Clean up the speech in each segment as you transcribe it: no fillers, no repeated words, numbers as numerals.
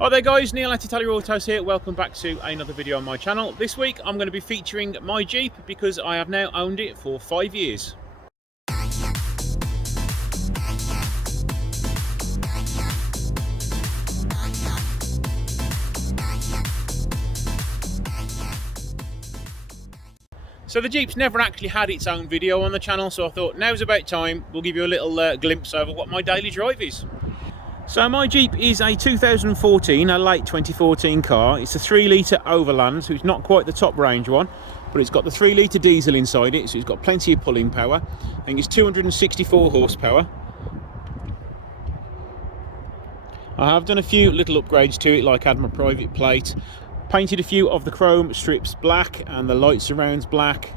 Hi there guys, Neil at Italia Autos here. Welcome back to another video on my channel. This week I'm going to be featuring my Jeep because I have now owned it for 5 years. So the Jeep's never actually had its own video on the channel, so I thought now's about time. We'll give you a little glimpse over what my daily drive is. So my Jeep is a 2014, a late 2014 car. It's a 3-litre Overland, so it's not quite the top range one, but it's got the 3-litre diesel inside it, so it's got plenty of pulling power. I think it's 264 horsepower. I have done a few little upgrades to it, like add my private plate, painted a few of the chrome strips black and the light surrounds black,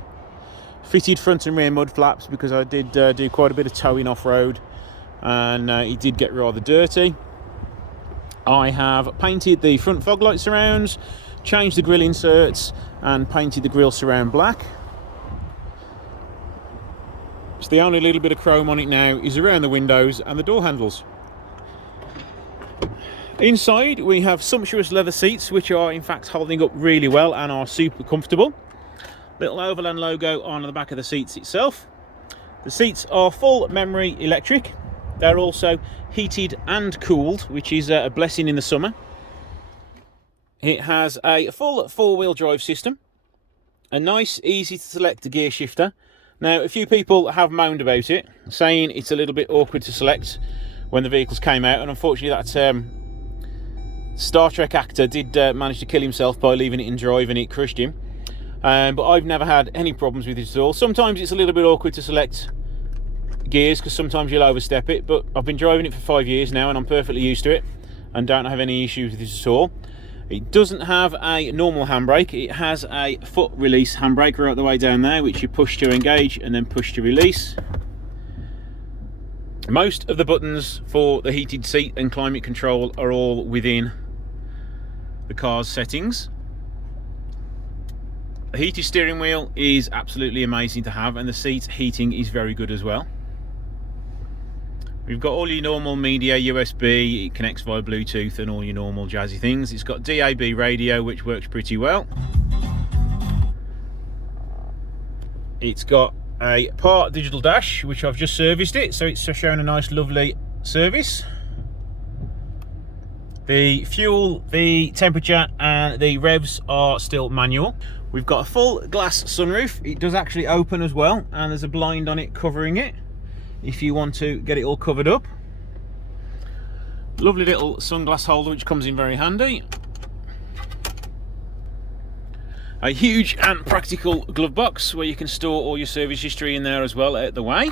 fitted front and rear mud flaps because I did do quite a bit of towing off-road, and it did get rather dirty. I have painted the front fog light surrounds, changed the grille inserts and painted the grille surround black. So the only little bit of chrome on it now is around the windows and the door handles. Inside we have sumptuous leather seats which are in fact holding up really well and are super comfortable. Little Overland logo on the back of the seats itself. The seats are full memory electric. They're also heated and cooled, which is a blessing in the summer. It has a full 4-wheel drive system, a nice easy to select gear shifter. Now a few people have moaned about it, saying it's a little bit awkward to select when the vehicles came out, and unfortunately that Star Trek actor did manage to kill himself by leaving it in drive and it crushed him. But I've never had any problems with it at all. Sometimes it's a little bit awkward to select gears because sometimes you'll overstep it, but I've been driving it for 5 years now and I'm perfectly used to it and don't have any issues with it at all. It doesn't have a normal handbrake. It has a foot release handbrake right the way down there, which you push to engage and then push to release. Most of the buttons for the heated seat and climate control are all within the car's settings. The heated steering wheel is absolutely amazing to have, and the seat heating is very good as well. We've got all your normal media, USB, it connects via Bluetooth and all your normal jazzy things. It's got DAB radio, which works pretty well. It's got a part digital dash, which I've just serviced it, so it's shown a nice lovely service. The fuel, the temperature and the revs are still manual. We've got a full glass sunroof. It does actually open as well, and there's a blind on it covering it if you want to get it all covered up. Lovely little sunglass holder which comes in very handy. A huge and practical glove box where you can store all your service history in there as well out the way.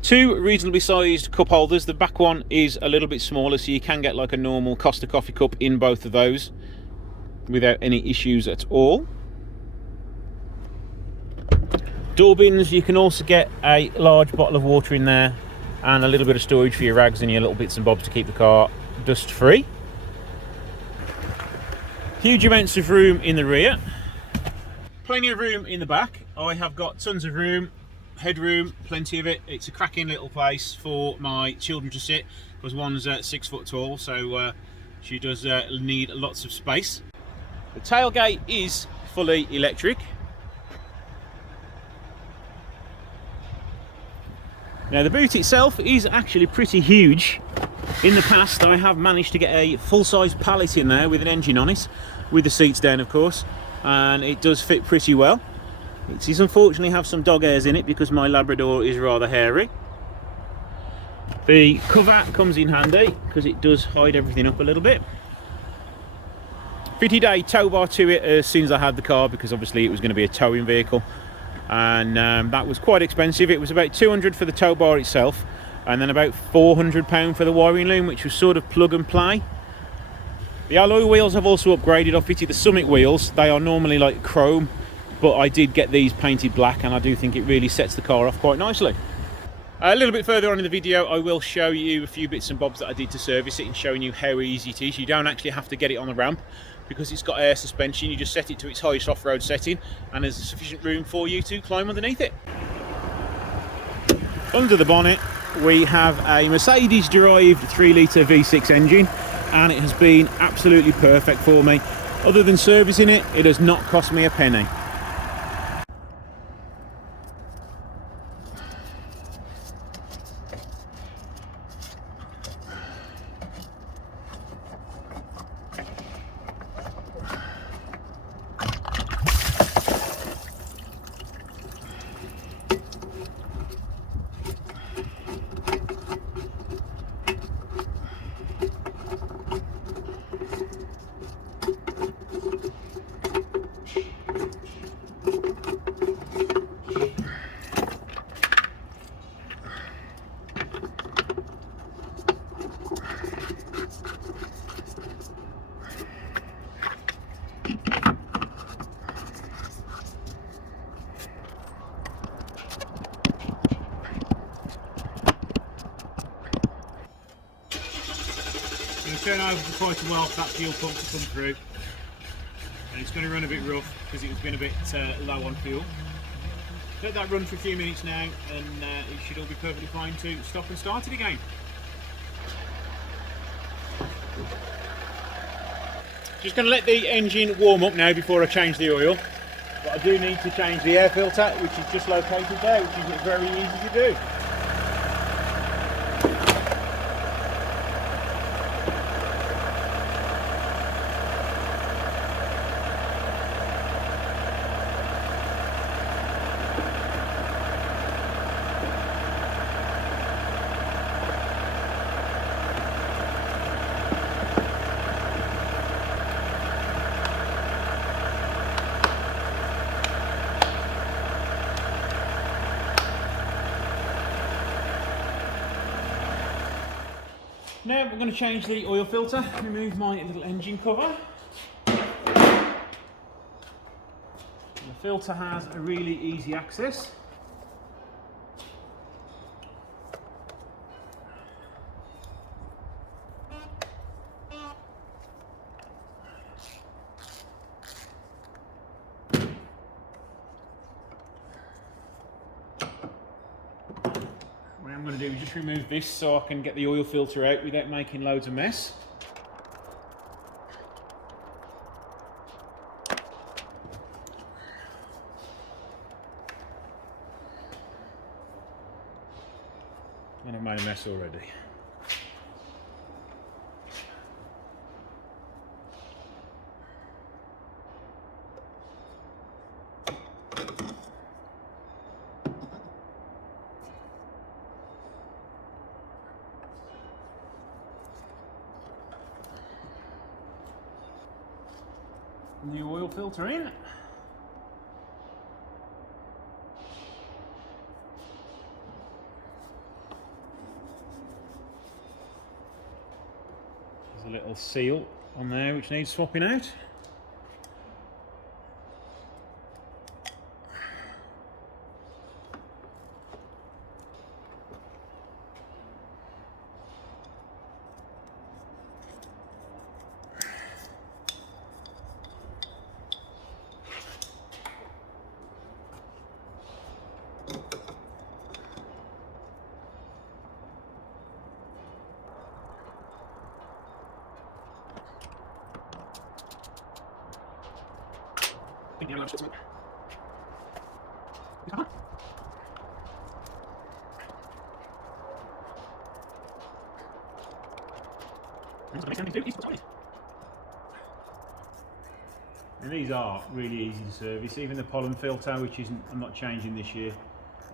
2 reasonably sized cup holders. The back one is a little bit smaller, so you can get like a normal Costa coffee cup in both of those without any issues at all. Door bins, you can also get a large bottle of water in there and a little bit of storage for your rags and your little bits and bobs to keep the car dust free. Huge amounts of room in the rear, plenty of room in the back. I have got tons of room, headroom, plenty of it. It's a cracking little place for my children to sit because one's 6 foot tall, so she does need lots of space. The tailgate is fully electric. Now the boot itself is actually pretty huge. In the past I have managed to get a full-size pallet in there with an engine on it, with the seats down of course, and it does fit pretty well. It does unfortunately have some dog hairs in it because my Labrador is rather hairy. The cover comes in handy because it does hide everything up a little bit. Fitted a tow bar to it as soon as I had the car because obviously it was going to be a towing vehicle, and that was quite expensive. It was about £200 for the tow bar itself and then about £400 for the wiring loom, which was sort of plug and play. The alloy wheels have also upgraded. I fitted the Summit wheels. They are normally like chrome, but I did get these painted black and I do think it really sets the car off quite nicely. A little bit further on in the video I will show you a few bits and bobs that I did to service it and showing you how easy it is. You don't actually have to get it on the ramp because it's got air suspension. You just set it to its highest off-road setting and there's sufficient room for you to climb underneath it. Under the bonnet we have a Mercedes derived 3-litre V6 engine. and it has been absolutely perfect for me. Other than servicing it, it has not cost me a penny. I'm going to turn over for quite a while for that fuel pump to come through, and it's going to run a bit rough because it's been a bit low on fuel. Let that run for a few minutes now, and it should all be perfectly fine to stop and start it again. Just going to let the engine warm up now before I change the oil, but I do need to change the air filter, which is just located there, which is very easy to do. Now we're going to change the oil filter, remove my little engine cover. The filter has a really easy access. What I'm going to do is just remove this so I can get the oil filter out without making loads of mess. And I've made a mess already. New oil filter in. There's a little seal on there which needs swapping out. And these are really easy to service. Even the pollen filter, which I'm not changing this year,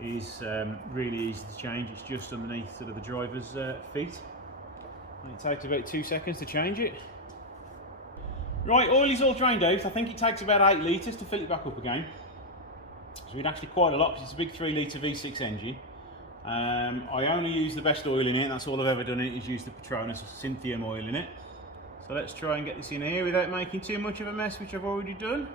is really easy to change. It's just underneath sort of the driver's feet. And it takes about 2 seconds to change it. Right, oil is all drained out. I think it takes about 8 litres to fill it back up again. So it's actually quite a lot because it's a big 3 litre V6 engine. I only use the best oil in it, and that's all I've ever done in it, is use the Petronas Synthium oil in it. So let's try and get this in here without making too much of a mess, which I've already done.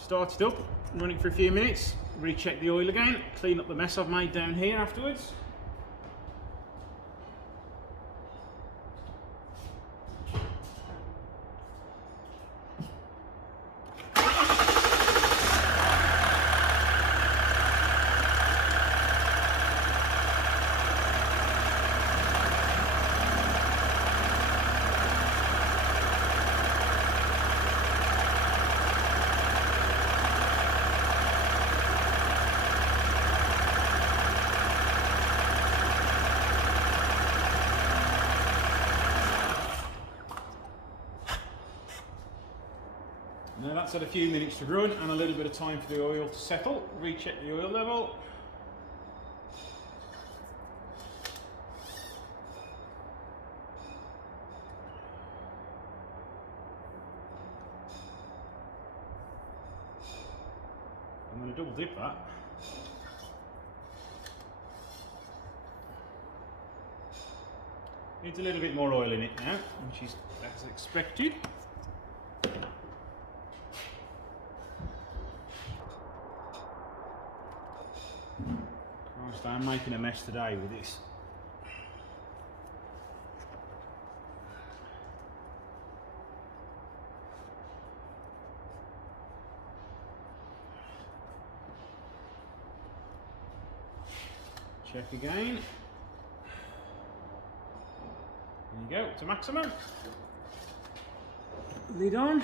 Start it up, run it for a few minutes, recheck the oil again, clean up the mess I've made down here afterwards. Now that's had a few minutes to run and a little bit of time for the oil to settle. Recheck the oil level. I'm going to double dip that. Needs a little bit more oil in it now, which is as expected. Christ, I'm making a mess today with this. Check again. There you go, to maximum. Lid on.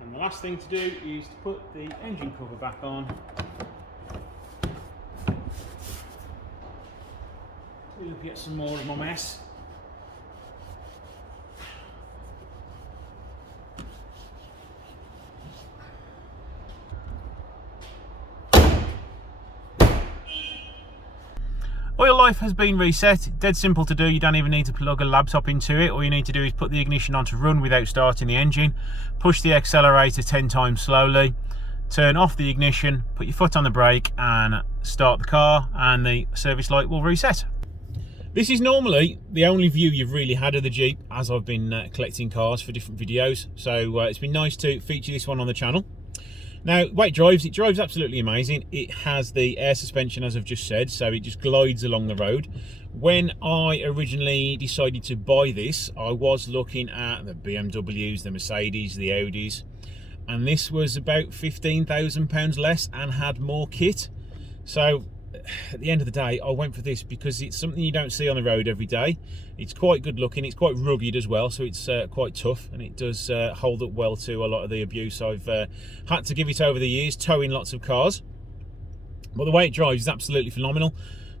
And the last thing to do is to put the engine cover back on. We'll get some more of my mess. Oil life has been reset. Dead simple to do. You don't even need to plug a laptop into it. All you need to do is put the ignition on to run without starting the engine, push the accelerator 10 times slowly, turn off the ignition, put your foot on the brake and start the car, and the service light will reset. This is normally the only view you've really had of the Jeep as I've been collecting cars for different videos, so it's been nice to feature this one on the channel. Now, the way it drives absolutely amazing. It has the air suspension, as I've just said, so it just glides along the road. When I originally decided to buy this, I was looking at the BMWs, the Mercedes, the Audis, and this was about £15,000 less and had more kit. So at the end of the day, I went for this because it's something you don't see on the road every day. It's quite good looking, it's quite rugged as well, so it's quite tough, and it does hold up well to a lot of the abuse I've had to give it over the years, towing lots of cars. But the way it drives is absolutely phenomenal.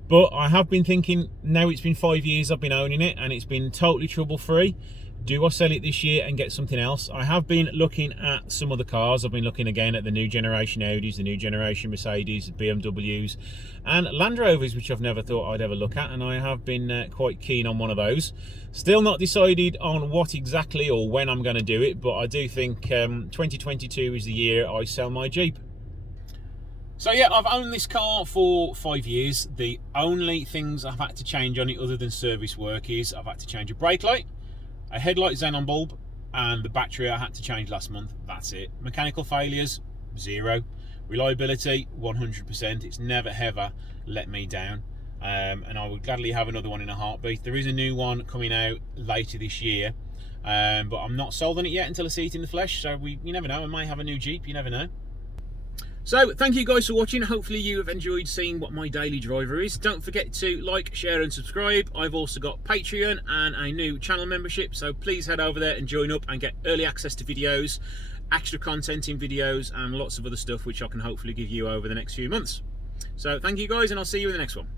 But I have been thinking, now it's been 5 years I've been owning it and it's been totally trouble free. Do I sell it this year and get something else? I have been looking at some other cars. I've been looking again at the new generation Audis, the new generation Mercedes, BMWs and Land Rovers, which I've never thought I'd ever look at, and I have been quite keen on one of those. Still not decided on what exactly or when I'm going to do it, but I do think 2022 is the year I sell my Jeep. So yeah, I've owned this car for 5 years. The only things I've had to change on it other than service work is I've had to change a brake light, a headlight xenon bulb, and the battery I had to change last month. That's it. Mechanical failures, 0. Reliability, 100%. It's never ever let me down, and I would gladly have another one in a heartbeat. There is a new one coming out later this year, but I'm not sold on it yet until I see it in the flesh, so you never know, I might have a new Jeep, you never know. So thank you guys for watching. Hopefully you have enjoyed seeing what my daily driver is. Don't forget to like, share and subscribe. I've also got Patreon and a new channel membership, so please head over there and join up and get early access to videos, extra content in videos and lots of other stuff which I can hopefully give you over the next few months. So thank you guys, and I'll see you in the next one.